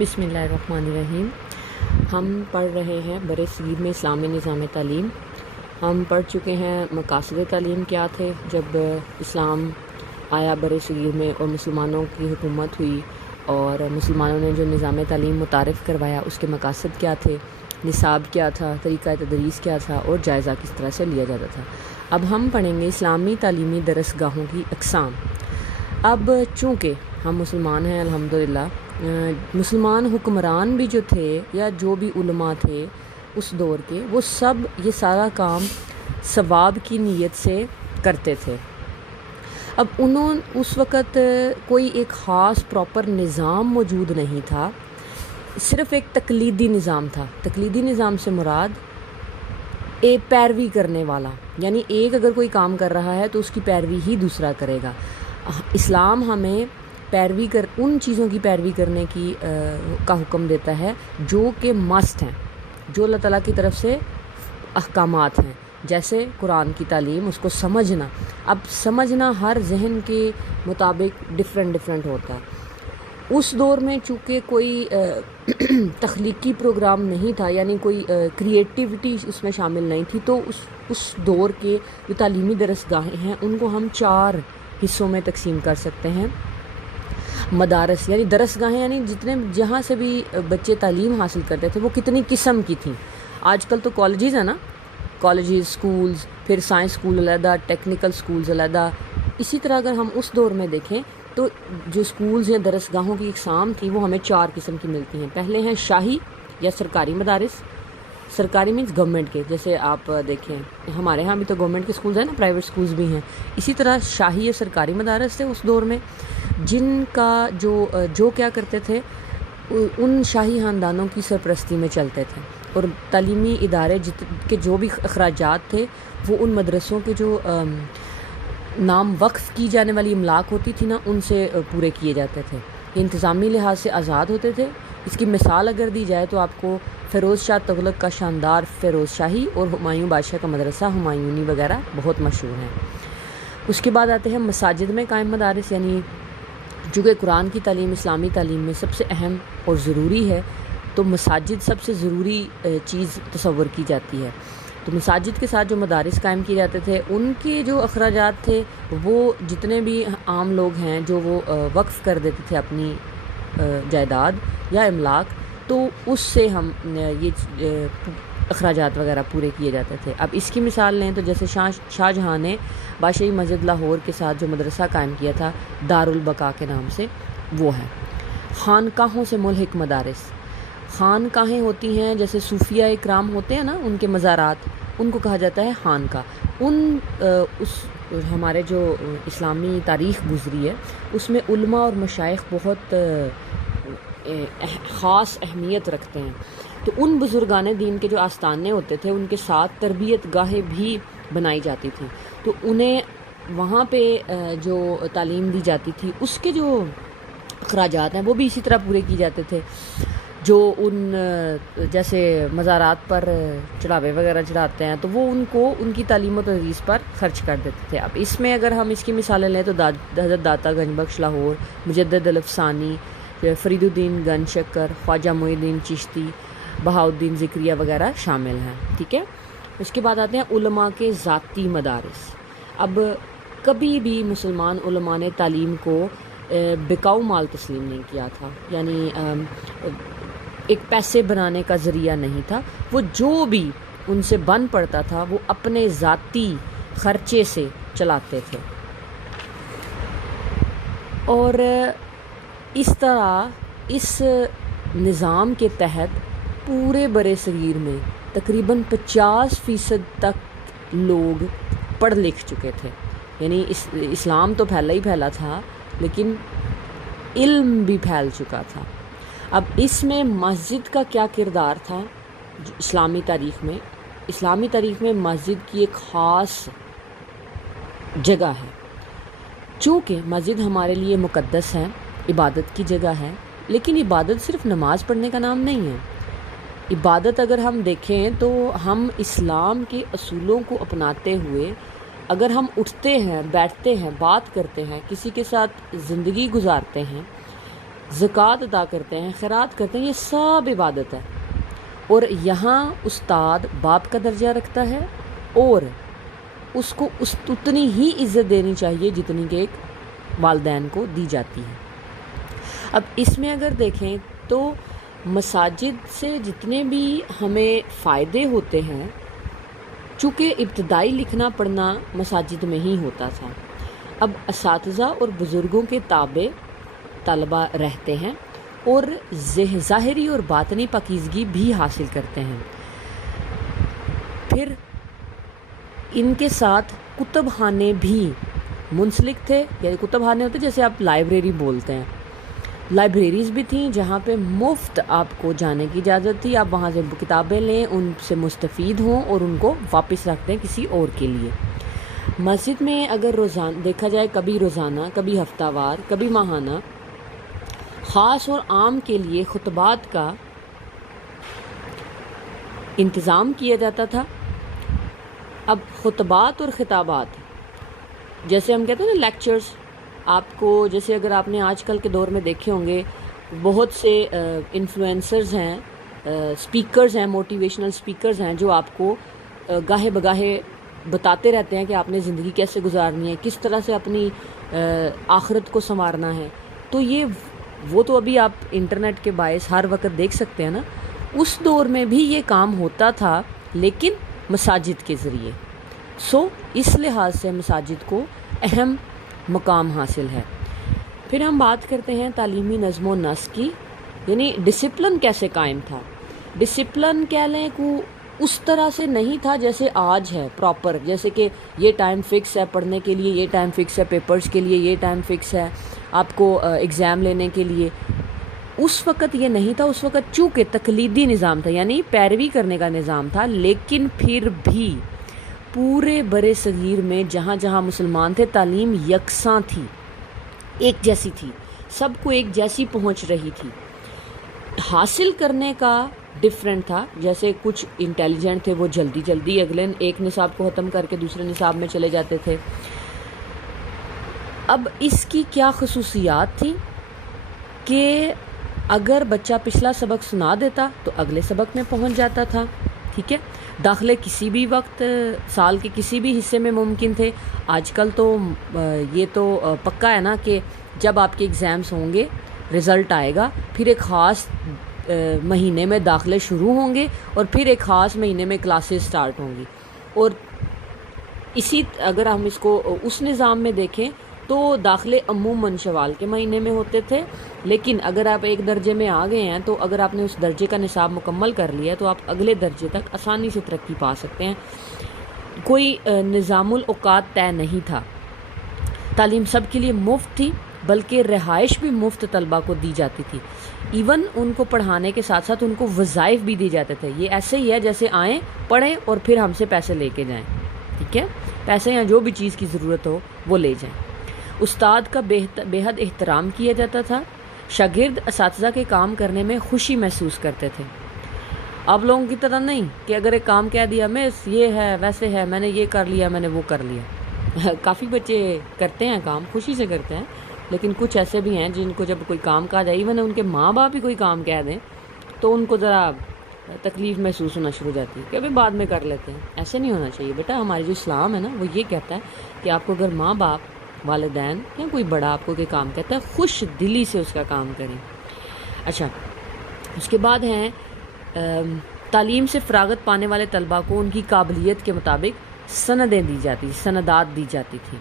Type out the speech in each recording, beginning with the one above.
بسم اللہ الرحمن الرحیم۔ ہم پڑھ رہے ہیں برصغیر میں اسلامی نظام تعلیم۔ ہم پڑھ چکے ہیں مقاصد تعلیم کیا تھے جب اسلام آیا برصغیر میں اور مسلمانوں کی حکومت ہوئی، اور مسلمانوں نے جو نظام تعلیم متعارف کروایا اس کے مقاصد کیا تھے، نصاب کیا تھا، طریقہ تدریس کیا تھا اور جائزہ کس طرح سے لیا جاتا تھا۔ اب ہم پڑھیں گے اسلامی تعلیمی درس گاہوں کی اقسام۔ اب چونکہ ہم مسلمان ہیں الحمدللہ، مسلمان حکمران بھی جو تھے یا جو بھی علماء تھے اس دور کے، وہ سب یہ سارا کام ثواب کی نیت سے کرتے تھے۔ اب اس وقت کوئی ایک خاص پراپر نظام موجود نہیں تھا، صرف ایک تقلیدی نظام تھا۔ تقلیدی نظام سے مراد پیروی کرنے والا، یعنی ایک اگر کوئی کام کر رہا ہے تو اس کی پیروی ہی دوسرا کرے گا۔ اسلام ہمیں ان چیزوں کی پیروی کرنے کا حکم دیتا ہے جو کہ مست ہیں، جو اللہ تعالیٰ کی طرف سے احکامات ہیں، جیسے قرآن کی تعلیم، اس کو سمجھنا۔ اب سمجھنا ہر ذہن کے مطابق ڈفرینٹ ہوتا ہے۔ اس دور میں چونکہ کوئی تخلیقی پروگرام نہیں تھا، یعنی کوئی کریٹیوٹی اس میں شامل نہیں تھی، تو اس دور کے جو تعلیمی درسگاہیں ہیں ان کو ہم 4 حصوں میں تقسیم کر سکتے ہیں۔ مدارس یعنی درسگاہیں، یعنی جہاں سے بھی بچے تعلیم حاصل کرتے تھے وہ کتنی قسم کی تھیں۔ آج کل تو کالجز ہیں نا، کالجز، سکولز، پھر سائنس سکول علیحدہ، ٹیکنیکل سکولز علیحدہ۔ اسی طرح اگر ہم اس دور میں دیکھیں تو جو سکولز یا درسگاہوں کی اقسام تھی وہ ہمیں 4 قسم کی ملتی ہیں۔ پہلے ہیں شاہی یا سرکاری مدارس۔ سرکاری مینس گورنمنٹ کے، جیسے آپ دیکھیں ہمارے ہاں بھی تو گورنمنٹ کے سکولز ہیں نا، پرائیویٹ سکولز بھی ہیں۔ اسی طرح شاہی یا سرکاری مدارس تھے اس دور میں، جن کا جو کیا کرتے تھے ان شاہی خاندانوں کی سرپرستی میں چلتے تھے، اور تعلیمی ادارے کے جو بھی اخراجات تھے وہ ان مدرسوں کے جو نام وقف کی جانے والی املاک ہوتی تھی نا ان سے پورے کیے جاتے تھے۔ یہ انتظامی لحاظ سے آزاد ہوتے تھے۔ اس کی مثال اگر دی جائے تو آپ کو فیروز شاہ تغلق کا شاندار فیروز شاہی اور ہمایوں بادشاہ کا مدرسہ ہمایونی وغیرہ بہت مشہور ہیں۔ اس کے بعد آتے ہیں مساجد میں قائم مدارس، یعنی چونکہ قرآن کی تعلیم اسلامی تعلیم میں سب سے اہم اور ضروری ہے تو مساجد سب سے ضروری چیز تصور کی جاتی ہے۔ تو مساجد کے ساتھ جو مدارس قائم کیے جاتے تھے ان کے جو اخراجات تھے وہ جتنے بھی عام لوگ ہیں جو وہ وقف کر دیتے تھے اپنی جائیداد یا املاک، تو اس سے ہم یہ اخراجات وغیرہ پورے کیے جاتے تھے۔ اب اس کی مثال لیں تو جیسے شاہ جہاں نے بادشاہی مسجد لاہور کے ساتھ جو مدرسہ قائم کیا تھا دارالبقاء کے نام سے، وہ ہے۔ خانقاہوں سے ملحق مدارس، خانقاہیں ہوتی ہیں جیسے صوفیہ اکرام ہوتے ہیں نا، ان کے مزارات، ان کو کہا جاتا ہے خانقاہ۔ ہمارے جو اسلامی تاریخ گزری ہے اس میں علماء اور مشائخ بہت خاص اہمیت رکھتے ہیں، تو ان بزرگان دین کے جو آستانے ہوتے تھے ان کے ساتھ تربیت گاہیں بھی بنائی جاتی تھیں، تو انہیں وہاں پہ جو تعلیم دی جاتی تھی اس کے جو اخراجات ہیں وہ بھی اسی طرح پورے کیے جاتے تھے، جو ان جیسے مزارات پر چڑھاوے وغیرہ چڑھاتے ہیں تو وہ ان کو ان کی تعلیم و تدریس پر خرچ کر دیتے تھے۔ اب اس میں اگر ہم اس کی مثالیں لیں تو حضرت داتا گنج بخش لاہور، مجدد الافسانی، فرید الدین گنج شکر، خواجہ معین الدین چشتی، بہاؤالدین ذکریہ وغیرہ شامل ہیں، ٹھیک ہے۔ اس کے بعد آتے ہیں علماء کے ذاتی مدارس۔ اب کبھی بھی مسلمان علماء نے تعلیم کو بکاؤ مال تسلیم نہیں کیا تھا، یعنی ایک پیسے بنانے کا ذریعہ نہیں تھا، وہ جو بھی ان سے بن پڑتا تھا وہ اپنے ذاتی خرچے سے چلاتے تھے، اور اس طرح اس نظام کے تحت پورے برصغیر میں تقریباً 50% تک لوگ پڑھ لکھ چکے تھے، یعنی اسلام تو پھیلا ہی پھیلا تھا لیکن علم بھی پھیل چکا تھا۔ اب اس میں مسجد کا کیا کردار تھا اسلامی تاریخ میں مسجد کی ایک خاص جگہ ہے، چونکہ مسجد ہمارے لیے مقدس ہے، عبادت کی جگہ ہے، لیکن عبادت صرف نماز پڑھنے کا نام نہیں ہے۔ عبادت اگر ہم دیکھیں تو ہم اسلام کے اصولوں کو اپناتے ہوئے اگر ہم اٹھتے ہیں، بیٹھتے ہیں، بات کرتے ہیں، کسی کے ساتھ زندگی گزارتے ہیں زکوٰۃ ادا کرتے ہیں، خیرات کرتے ہیں، یہ سب عبادت ہے۔ اور یہاں استاد باپ کا درجہ رکھتا ہے اور اس کو اتنی ہی عزت دینی چاہیے جتنی کہ ایک والدین کو دی جاتی ہے۔ اب اس میں اگر دیکھیں تو مساجد سے جتنے بھی ہمیں فائدے ہوتے ہیں، چونکہ ابتدائی لکھنا پڑھنا مساجد میں ہی ہوتا تھا، اب اساتذہ اور بزرگوں کے تابع طلبہ رہتے ہیں اور ظاہری اور باطنی پاکیزگی بھی حاصل کرتے ہیں۔ پھر ان کے ساتھ کتب خانے بھی منسلک تھے، یعنی کتب خانے ہوتے جیسے آپ لائبریری بولتے ہیں، لائبریریز بھی تھیں جہاں پہ مفت آپ کو جانے کی اجازت تھی، آپ وہاں سے کتابیں لیں، ان سے مستفید ہوں اور ان کو واپس رکھ دیں کسی اور کے لیے۔ مسجد میں اگر روزانہ دیکھا جائے، کبھی روزانہ، کبھی ہفتہ وار، کبھی ماہانہ، خاص اور عام کے لیے خطبات کا انتظام کیا جاتا تھا۔ اب خطبات اور خطابات جیسے ہم کہتے ہیں نا لیکچرز، آپ کو جیسے اگر آپ نے آج کل کے دور میں دیکھے ہوں گے، بہت سے انفلوئنسرز ہیں، سپیکرز ہیں، موٹیویشنل سپیکرز ہیں جو آپ کو گاہے بگاہے بتاتے رہتے ہیں کہ آپ نے زندگی کیسے گزارنی ہے، کس طرح سے اپنی آخرت کو سنوارنا ہے۔ تو یہ وہ تو ابھی آپ انٹرنیٹ کے باعث ہر وقت دیکھ سکتے ہیں نا، اس دور میں بھی یہ کام ہوتا تھا لیکن مساجد کے ذریعے۔ اس لحاظ سے مساجد کو اہم مقام حاصل ہے۔ پھر ہم بات کرتے ہیں تعلیمی نظم و نسق کی، یعنی ڈسپلن کیسے قائم تھا۔ ڈسپلن کہہ لیں کو اس طرح سے نہیں تھا جیسے آج ہے پراپر، جیسے کہ یہ ٹائم فکس ہے پڑھنے کے لیے، یہ ٹائم فکس ہے پیپرز کے لیے، یہ ٹائم فکس ہے آپ کو ایگزام لینے کے لیے۔ اس وقت یہ نہیں تھا، اس وقت چونکہ تقلیدی نظام تھا، یعنی پیروی کرنے کا نظام تھا، لیکن پھر بھی پورے برِ صغیر میں جہاں جہاں مسلمان تھے تعلیم یکساں تھی، ایک جیسی تھی، سب کو ایک جیسی پہنچ رہی تھی۔ حاصل کرنے کا ڈفرینٹ تھا، جیسے کچھ انٹیلیجنٹ تھے وہ جلدی جلدی اگلے ایک نصاب کو ختم کر کے دوسرے نصاب میں چلے جاتے تھے۔ اب اس کی کیا خصوصیات تھی کہ اگر بچہ پچھلا سبق سنا دیتا تو اگلے سبق میں پہنچ جاتا تھا، ٹھیک ہے۔ داخلے کسی بھی وقت سال کے کسی بھی حصے میں ممکن تھے۔ آج کل تو یہ تو پکا ہے نا کہ جب آپ کے ایگزامز ہوں گے، رزلٹ آئے گا، پھر ایک خاص مہینے میں داخلے شروع ہوں گے اور پھر ایک خاص مہینے میں کلاسز سٹارٹ ہوں گی۔ اور اگر ہم اس کو اس نظام میں دیکھیں تو داخلے عموماً شوال کے مہینے میں ہوتے تھے، لیکن اگر آپ ایک درجے میں آ گئے ہیں تو اگر آپ نے اس درجے کا نصاب مکمل کر لیا تو آپ اگلے درجے تک آسانی سے ترقی پا سکتے ہیں۔ کوئی نظام الاوقات طے نہیں تھا۔ تعلیم سب کے لیے مفت تھی، بلکہ رہائش بھی مفت طلبہ کو دی جاتی تھی۔ ایون ان کو پڑھانے کے ساتھ ساتھ ان کو وظائف بھی دی جاتے تھے۔ یہ ایسے ہی ہے جیسے آئیں پڑھیں اور پھر ہم سے پیسے لے کے جائیں، ٹھیک ہے، پیسے یا جو بھی چیز کی ضرورت ہو وہ لے جائیں۔ استاد کا بے حد احترام کیا جاتا تھا۔ شاگرد اساتذہ کے کام کرنے میں خوشی محسوس کرتے تھے۔ آپ لوگوں کی طرح نہیں کہ اگر ایک کام کہہ دیا مس یہ ہے ویسے ہے، میں نے یہ کر لیا، میں نے وہ کر لیا۔ کافی بچے کرتے ہیں کام، خوشی سے کرتے ہیں، لیکن کچھ ایسے بھی ہیں جن کو جب کوئی کام کہا جائے، ایون ان کے ماں باپ بھی کوئی کام کہہ دیں تو ان کو ذرا تکلیف محسوس ہونا شروع ہو جاتی ہے کہ ابھی بعد میں کر لیتے ہیں۔ ایسے نہیں ہونا چاہیے بیٹا۔ ہماری جو اسلام ہے نا وہ یہ کہتا ہے کہ آپ کو اگر ماں باپ، والدین یا کوئی بڑا آپ کو کوئی کام کہتا ہے، خوش دلی سے اس کا کام کریں۔ اچھا، اس کے بعد ہیں تعلیم سے فراغت پانے والے طلبہ کو ان کی قابلیت کے مطابق سندات دی جاتی تھی۔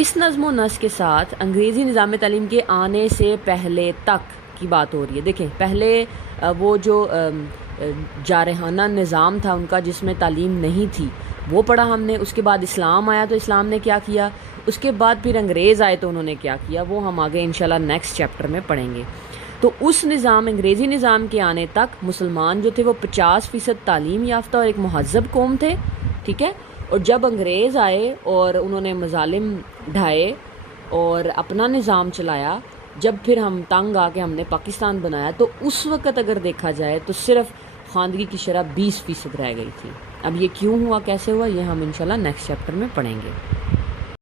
اس نظم و نسق کے ساتھ انگریزی نظام تعلیم کے آنے سے پہلے تک کی بات ہو رہی ہے۔ دیکھیں پہلے وہ جو جارحانہ نظام تھا ان کا، جس میں تعلیم نہیں تھی، وہ پڑھا ہم نے۔ اس کے بعد اسلام آیا تو اسلام نے کیا کیا، اس کے بعد پھر انگریز آئے تو انہوں نے کیا کیا، وہ ہم آگے انشاءاللہ نیکسٹ چیپٹر میں پڑھیں گے۔ تو اس نظام، انگریزی نظام کے آنے تک مسلمان جو تھے وہ 50% تعلیم یافتہ اور ایک مہذب قوم تھے، ٹھیک ہے۔ اور جب انگریز آئے اور انہوں نے مظالم ڈھائے اور اپنا نظام چلایا، جب پھر ہم تنگ آ کے ہم نے پاکستان بنایا، تو اس وقت اگر دیکھا جائے تو صرف خواندگی کی شرح 20% رہ گئی تھی۔ اب یہ کیوں ہوا، کیسے ہوا، یہ ہم انشاءاللہ نیکسٹ چیپٹر میں پڑھیں گے۔